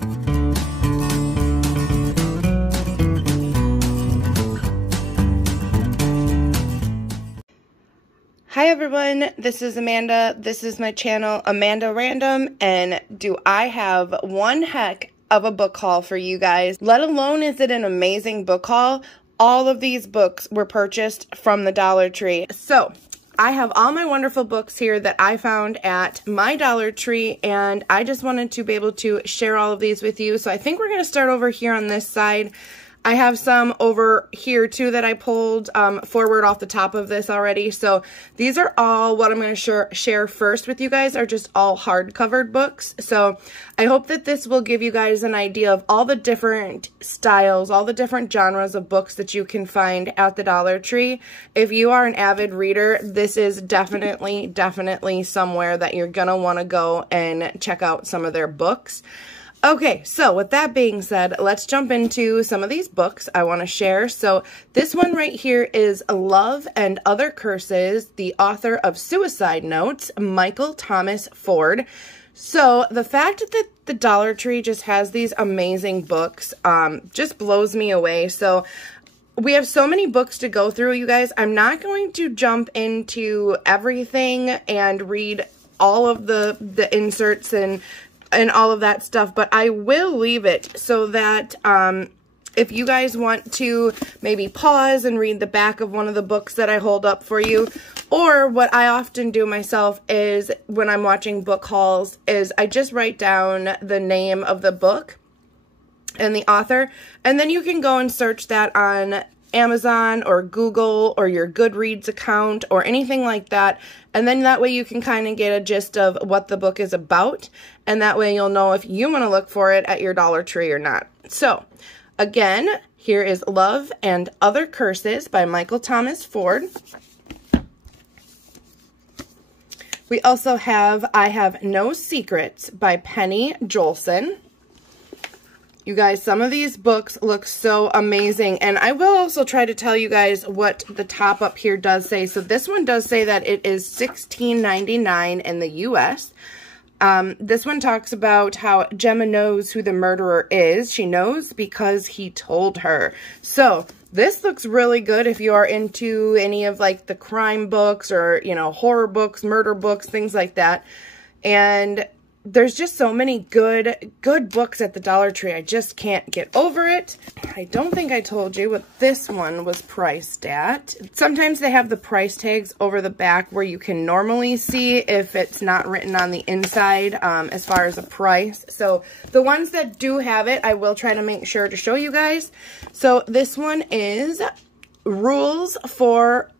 Hi everyone, this is Amanda. This is my channel, Amanda Random, and do I have one heck of a book haul for you guys. Let alone is it an amazing book haul. All of these books were purchased from the Dollar Tree. So, I have all my wonderful books here that I found at my Dollar Tree, and I just wanted to be able to share all of these with you. So I think we're going to start over here on this side. I have some over here too that I pulled forward off the top of this already. So these are all what I'm going to share first with you guys are just all hardcover books. So I hope that this will give you guys an idea of all the different styles, all the different genres of books that you can find at the Dollar Tree. If you are an avid reader, this is definitely somewhere that you're going to want to go and check out some of their books. Okay, so with that being said, let's jump into some of these books I want to share. So this one right here is Love and Other Curses, the author of Suicide Notes, Michael Thomas Ford. So the fact that the Dollar Tree just has these amazing books just blows me away. So we have so many books to go through, you guys. I'm not going to jump into everything and read all of the inserts and all of that stuff, but I will leave it so that if you guys want to maybe pause and read the back of one of the books that I hold up for you, or what I often do myself is when I'm watching book hauls is I just write down the name of the book and the author, and then you can go and search that on Amazon or Google or your Goodreads account or anything like that, and then that way you can kind of get a gist of what the book is about, and that way you'll know if you want to look for it at your Dollar Tree or not. So again, here is Love and Other Curses by Michael Thomas Ford. We also have I Have No Secrets by Penny Jolson. You guys, some of these books look so amazing, and I will also try to tell you guys what the top up here does say. So this one does say that it is $16.99 in the U.S. This one talks about how Gemma knows who the murderer is. She knows because he told her. So this looks really good if you are into any of like the crime books or, you know, horror books, murder books, things like that. And there's just so many good books at the Dollar Tree. I just can't get over it. I don't think I told you what this one was priced at. Sometimes they have the price tags over the back where you can normally see if it's not written on the inside as far as a price. So the ones that do have it, I will try to make sure to show you guys. So this one is Rules for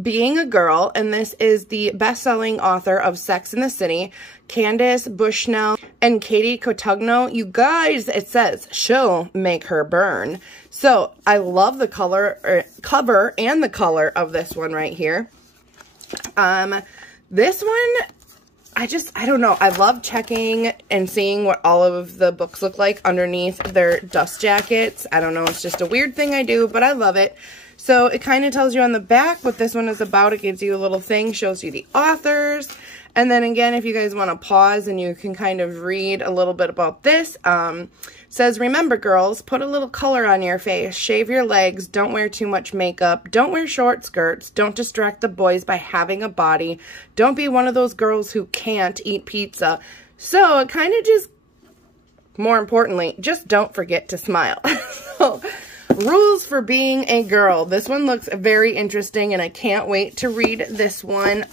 Being a Girl, and this is the best-selling author of Sex and the City, Candace Bushnell and Katie Cotugno. You guys, it says she'll make her burn. So I love the cover and the color of this one right here. This one, I don't know. I love checking and seeing what all of the books look like underneath their dust jackets. I don't know. It's just a weird thing I do, but I love it. So it kind of tells you on the back what this one is about. It gives you a little thing, shows you the authors. And then again, if you guys want to pause and you can kind of read a little bit about this, says, remember girls, put a little color on your face, shave your legs, don't wear too much makeup, don't wear short skirts, don't distract the boys by having a body, don't be one of those girls who can't eat pizza. So it kind of just, more importantly, just don't forget to smile. So, Rules for Being a Girl. This one looks very interesting, and I can't wait to read this one.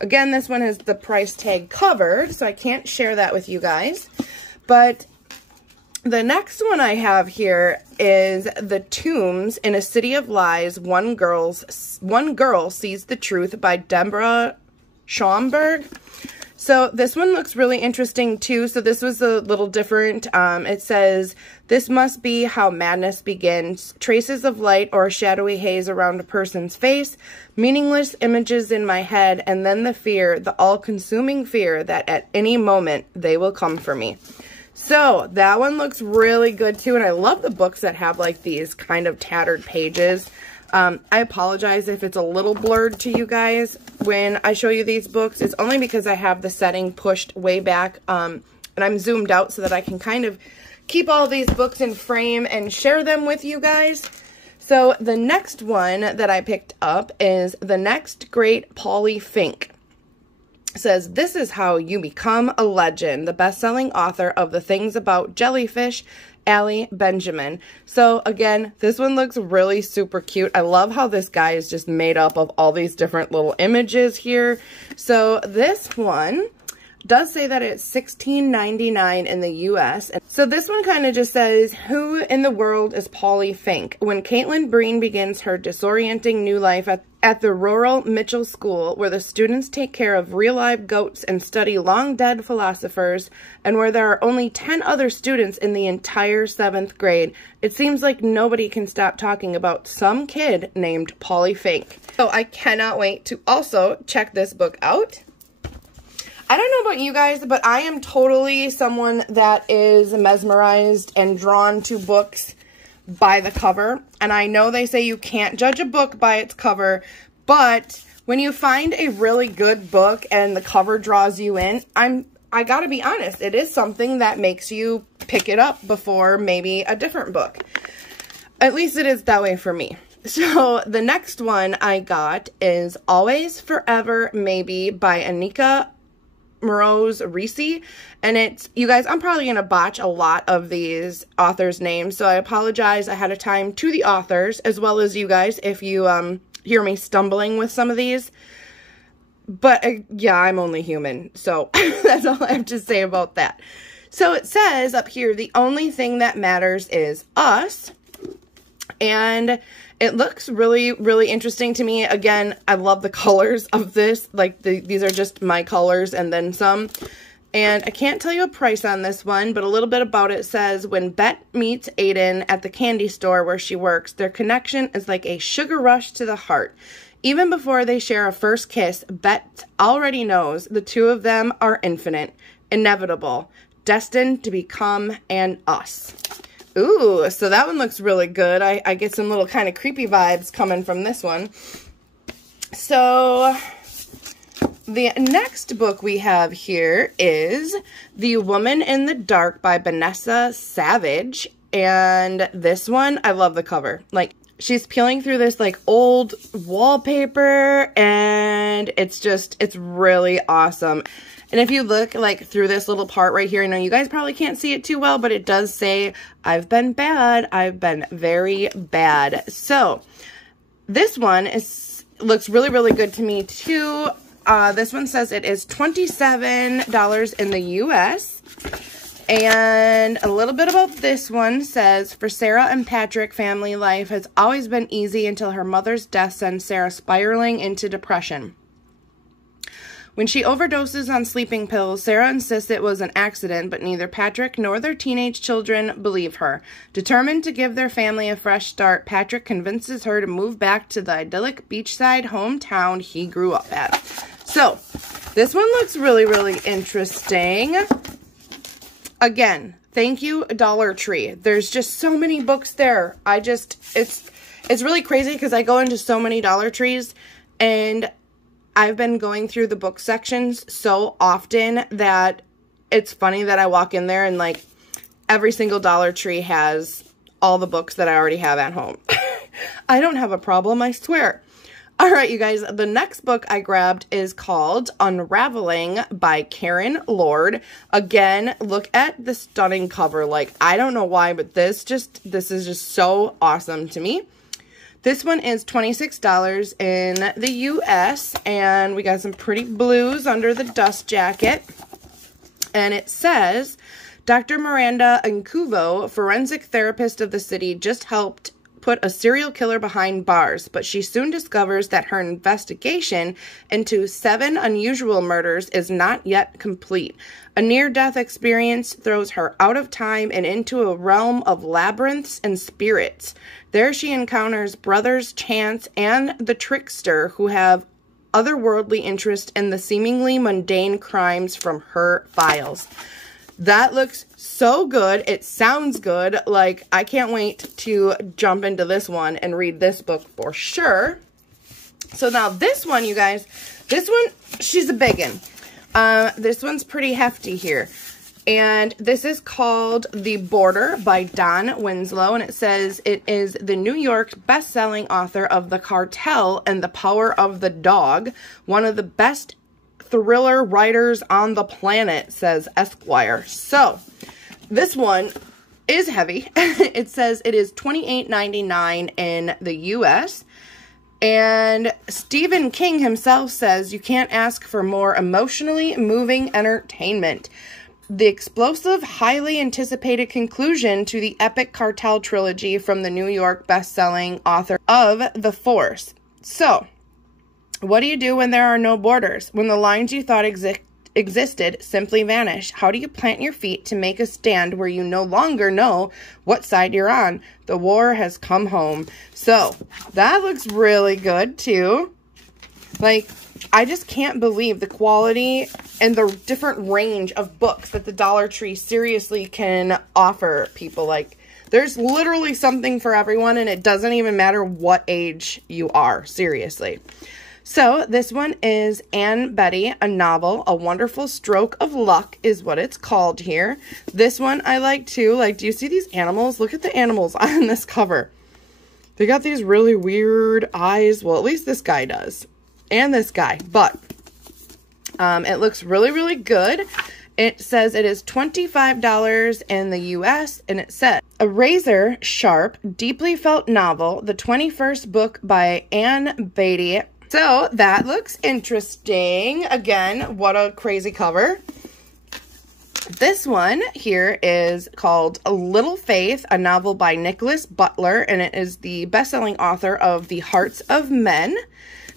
Again, this one has the price tag covered, so I can't share that with you guys. But the next one I have here is The Tombs in a City of Lies. One Girl Sees the Truth by Deborah Schomburg. So this one looks really interesting too. So this was a little different. It says, this must be how madness begins. Traces of light or a shadowy haze around a person's face. Meaningless images in my head. And then the fear, the all-consuming fear that at any moment they will come for me. So that one looks really good too. And I love the books that have like these kind of tattered pages. I apologize if it's a little blurred to you guys when I show you these books. It's only because I have the setting pushed way back And I'm zoomed out so that I can kind of keep all these books in frame and share them with you guys. So the next one that I picked up is The Next Great Polly Fink. It says, "This is how you become a legend. The best-selling author of The Things About Jellyfish, Allie Benjamin." So again, this one looks really super cute. I love how this guy is just made up of all these different little images here. So this one does say that it's $16.99 in the US. And so this one kind of just says, who in the world is Polly Fink? When Caitlin Breen begins her disorienting new life at the rural Mitchell School, where the students take care of real live goats and study long dead philosophers, and where there are only 10 other students in the entire 7th grade, it seems like nobody can stop talking about some kid named Polly Fink. So I cannot wait to also check this book out. I don't know about you guys, but I am totally someone that is mesmerized and drawn to books by the cover. And I know they say you can't judge a book by its cover, but when you find a really good book and the cover draws you in, I gotta be honest, it is something that makes you pick it up before maybe a different book. At least it is that way for me. So the next one I got is Always, Forever, Maybe by Anika Moroz Reese, and it's, you guys, I'm probably going to botch a lot of these authors' names, so I apologize ahead of time to the authors, as well as you guys, if you hear me stumbling with some of these. But, yeah, I'm only human, so that's all I have to say about that. So it says up here, the only thing that matters is us, and it looks really, really interesting to me. Again, I love the colors of this. Like, these are just my colors and then some. And I can't tell you a price on this one, but a little bit about it says, when Bet meets Aiden at the candy store where she works, their connection is like a sugar rush to the heart. Even before they share a first kiss, Bet already knows the two of them are infinite, inevitable, destined to become an us. Ooh, so that one looks really good. I get some little kind of creepy vibes coming from this one. So the next book we have here is The Woman in the Dark by Vanessa Savage. And this one, I love the cover. Like, she's peeling through this like old wallpaper, and it's really awesome. And if you look like through this little part right here, I know you guys probably can't see it too well, but it does say, I've been bad. I've been very bad. So this one looks really, really good to me too. This one says it is $27 in the US. And a little bit about this one says, for Sarah and Patrick, family life has always been easy until her mother's death sends Sarah spiraling into depression. When she overdoses on sleeping pills, Sarah insists it was an accident, but neither Patrick nor their teenage children believe her. Determined to give their family a fresh start, Patrick convinces her to move back to the idyllic beachside hometown he grew up at. So, this one looks really, really interesting. Again, thank you, Dollar Tree. There's just so many books there. It's really crazy because I go into so many Dollar Trees, and I've been going through the book sections so often that it's funny that I walk in there and like every single Dollar Tree has all the books that I already have at home. I don't have a problem, I swear. All right, you guys, the next book I grabbed is called Unraveling by Karen Lord. Again, look at the stunning cover. Like, I don't know why, but this is just so awesome to me. This one is $26 in the US, and we got some pretty blues under the dust jacket. And it says, Dr. Miranda Nkuvo, forensic therapist of the city, just helped put a serial killer behind bars, but she soon discovers that her investigation into 7 unusual murders is not yet complete. A near-death experience throws her out of time and into a realm of labyrinths and spirits. There she encounters brothers Chance and the Trickster, who have otherworldly interest in the seemingly mundane crimes from her files. That looks so good. It sounds good. Like, I can't wait to jump into this one and read this book for sure. So now this one, you guys, this one, she's a biggin'. This one's pretty hefty here. And this is called The Border by Don Winslow, and it says it is the New York best-selling author of The Cartel and The Power of the Dog, one of the best thriller writers on the planet, says Esquire. So, this one is heavy. It says it is $28.99 in the U.S., and Stephen King himself says you can't ask for more emotionally moving entertainment. The explosive, highly anticipated conclusion to the epic Cartel trilogy from the New York best-selling author of The Force. So, what do you do when there are no borders? When the lines you thought existed simply vanish? How do you plant your feet to make a stand where you no longer know what side you're on? The war has come home. So, that looks really good, too. Like, I just can't believe the quality and the different range of books that the Dollar Tree seriously can offer people. Like, there's literally something for everyone, and it doesn't even matter what age you are, seriously. So, this one is Anne Betty, a novel, A Wonderful Stroke of Luck is what it's called here. This one I like too. Like, do you see these animals? Look at the animals on this cover. They got these really weird eyes. Well, at least this guy does. And this guy, but it looks really, really good. It says it is $25 in the U.S., and it says, a razor sharp, deeply felt novel, the 21st book by Anne Beatty. So that looks interesting. Again, what a crazy cover. This one here is called A Little Faith, a novel by Nicholas Butler, and it is the best-selling author of The Hearts of Men.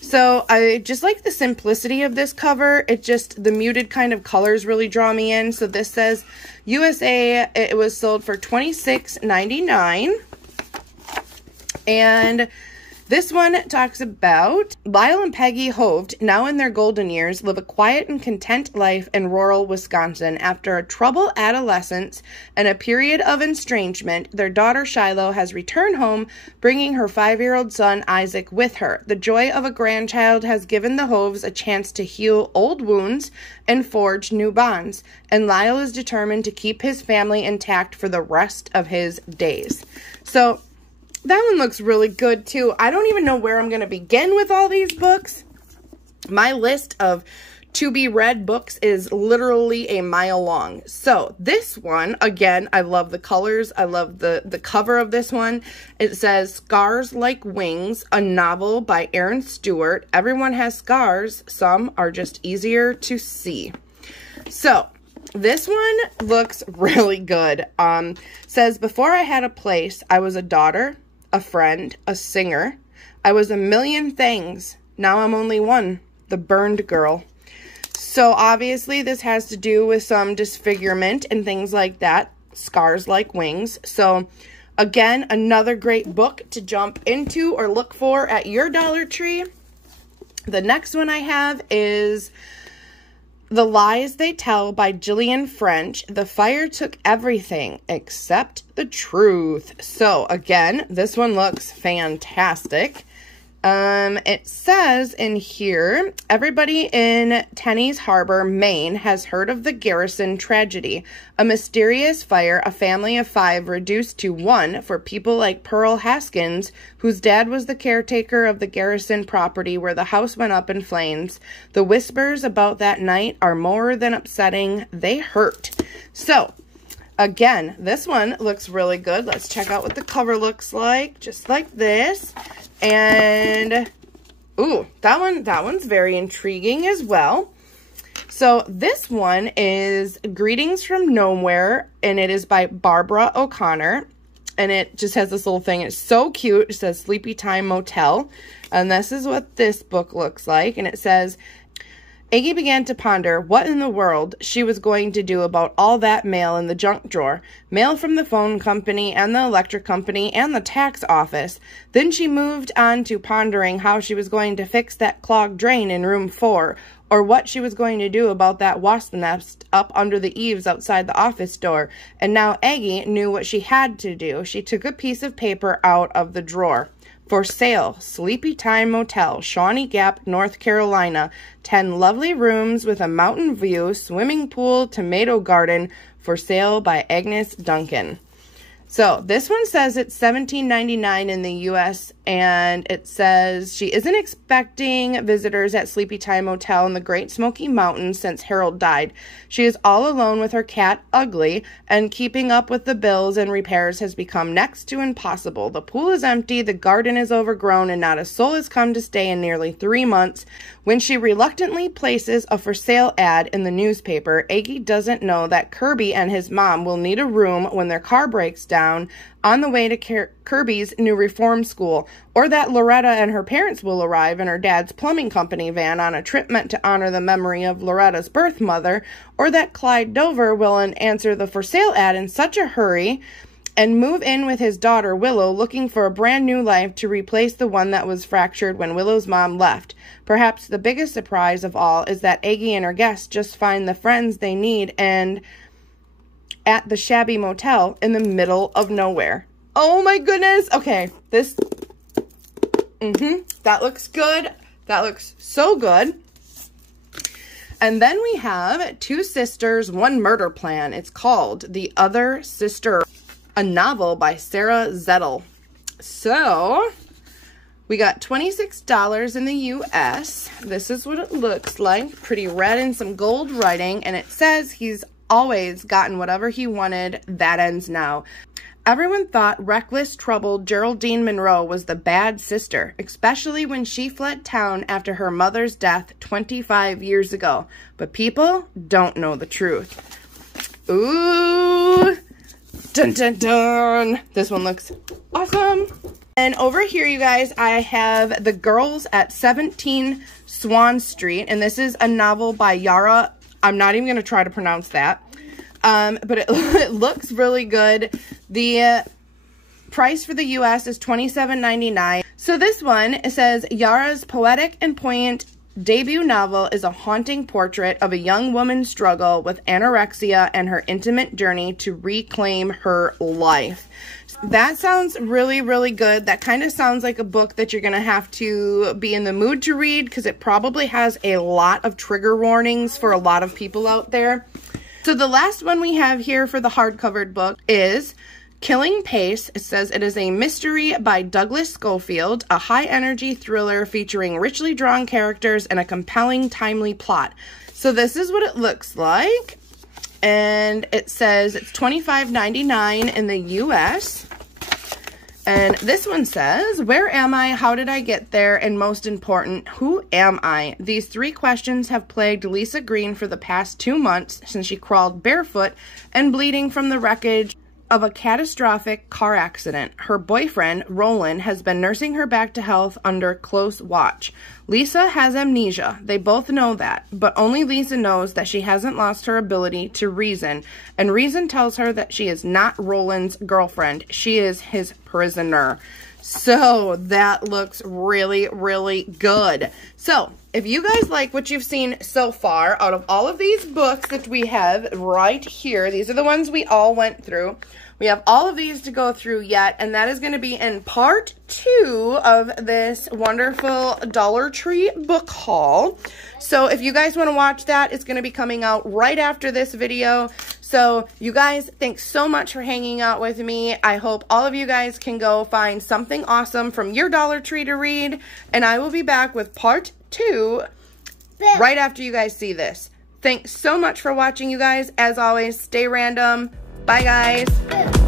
So I just like the simplicity of this cover. It just, the muted kind of colors really draw me in. So this says USA, it was sold for $26.99. And this one talks about Lyle and Peggy Hoved, now in their golden years, live a quiet and content life in rural Wisconsin. After a troubled adolescence and a period of estrangement, their daughter Shiloh has returned home, bringing her 5-year-old son Isaac with her. The joy of a grandchild has given the Hoves a chance to heal old wounds and forge new bonds, and Lyle is determined to keep his family intact for the rest of his days. So, that one looks really good, too. I don't even know where I'm going to begin with all these books. My list of to-be-read books is literally a mile long. So, this one, again, I love the colors. I love the cover of this one. It says, Scars Like Wings, a novel by Aaron Stewart. Everyone has scars. Some are just easier to see. So, this one looks really good. Says, before I had a place, I was a daughter, a friend, a singer. I was a million things. Now I'm only one, the burned girl. So obviously this has to do with some disfigurement and things like that. Scars Like Wings. So again, another great book to jump into or look for at your Dollar Tree. The next one I have is The Lies They Tell by Gillian French. The fire took everything except the truth. So again, this one looks fantastic. It says in here, everybody in Tenny's Harbor, Maine has heard of the Garrison tragedy. A mysterious fire, a family of 5 reduced to 1 for people like Pearl Haskins, whose dad was the caretaker of the Garrison property where the house went up in flames. The whispers about that night are more than upsetting. They hurt. So, again, this one looks really good. Let's check out what the cover looks like. Just like this. And, ooh, that one's very intriguing as well. So this one is Greetings from Nowhere, and it is by Barbara O'Connor. And it just has this little thing. It's so cute. It says Sleepy Time Motel. And this is what this book looks like. And it says, Aggie began to ponder what in the world she was going to do about all that mail in the junk drawer. Mail from the phone company and the electric company and the tax office. Then she moved on to pondering how she was going to fix that clogged drain in room 4, or what she was going to do about that wasp nest up under the eaves outside the office door. And now Aggie knew what she had to do. She took a piece of paper out of the drawer. For sale, Sleepy Time Motel, Shawnee Gap, North Carolina. 10 lovely rooms with a mountain view, swimming pool, tomato garden, For sale by Agnes Duncan. So this one says it's $17.99 in the U.S. and it says she isn't expecting visitors at Sleepy Time Motel in the Great Smoky Mountains since Harold died. She is all alone with her cat, Ugly, and keeping up with the bills and repairs has become next to impossible. The pool is empty, the garden is overgrown, and not a soul has come to stay in nearly 3 months. When she reluctantly places a for sale ad in the newspaper, Aggie doesn't know that Kirby and his mom will need a room when their car breaks down on the way to Kirby's new reform school, or that Loretta and her parents will arrive in her dad's plumbing company van on a trip meant to honor the memory of Loretta's birth mother, or that Clyde Dover will answer the for sale ad in such a hurry and move in with his daughter, Willow, looking for a brand new life to replace the one that was fractured when Willow's mom left. Perhaps the biggest surprise of all is that Aggie and her guests just find the friends they need and at the shabby motel in the middle of nowhere. Oh my goodness. Okay, this, that looks good. That looks so good. And then we have Two Sisters, One Murder Plan. It's called The Other Sister, a novel by Sarah Zettel. So we got $26 in the US. This is what it looks like. Pretty red and some gold writing. And it says he's always gotten whatever he wanted. That ends now. Everyone thought reckless, troubled Geraldine Monroe was the bad sister, especially when she fled town after her mother's death 25 years ago. But people don't know the truth. Ooh. Dun, dun, dun. This one looks awesome. And over here, you guys, I have The Girls at 17 Swan Street. And this is a novel by Yara. I'm not even going to try to pronounce that. But it looks really good. The price for the US is $27.99. So this one, it says, Yara's poetic and poignant debut novel is a haunting portrait of a young woman's struggle with anorexia and her intimate journey to reclaim her life. That sounds really, really good. That kind of sounds like a book that you're going to have to be in the mood to read because it probably has a lot of trigger warnings for a lot of people out there. So the last one we have here for the hardcover book is Killing Pace. It says it is a mystery by Douglas Schofield, a high-energy thriller featuring richly drawn characters and a compelling, timely plot. So this is what it looks like. And it says it's $25.99 in the US. And this one says, where am I? How did I get there? And most important, who am I? These 3 questions have plagued Lisa Green for the past 2 months since she crawled barefoot and bleeding from the wreckage of a catastrophic car accident. Her boyfriend, Roland, has been nursing her back to health under close watch. Lisa has amnesia. They both know that, but only Lisa knows that she hasn't lost her ability to reason, and reason tells her that she is not Roland's girlfriend. She is his prisoner. So that looks really, really good. So if you guys like what you've seen so far out of all of these books that we have right here, these are the ones we all went through. We have all of these to go through yet, and that is going to be in part 2 of this wonderful Dollar Tree book haul. So if you guys want to watch that, it's going to be coming out right after this video. So you guys, thanks so much for hanging out with me. I hope all of you guys can go find something awesome from your Dollar Tree to read, and I will be back with part 2 right after you guys see this. Thanks so much for watching, you guys. As always, stay random. Bye, guys.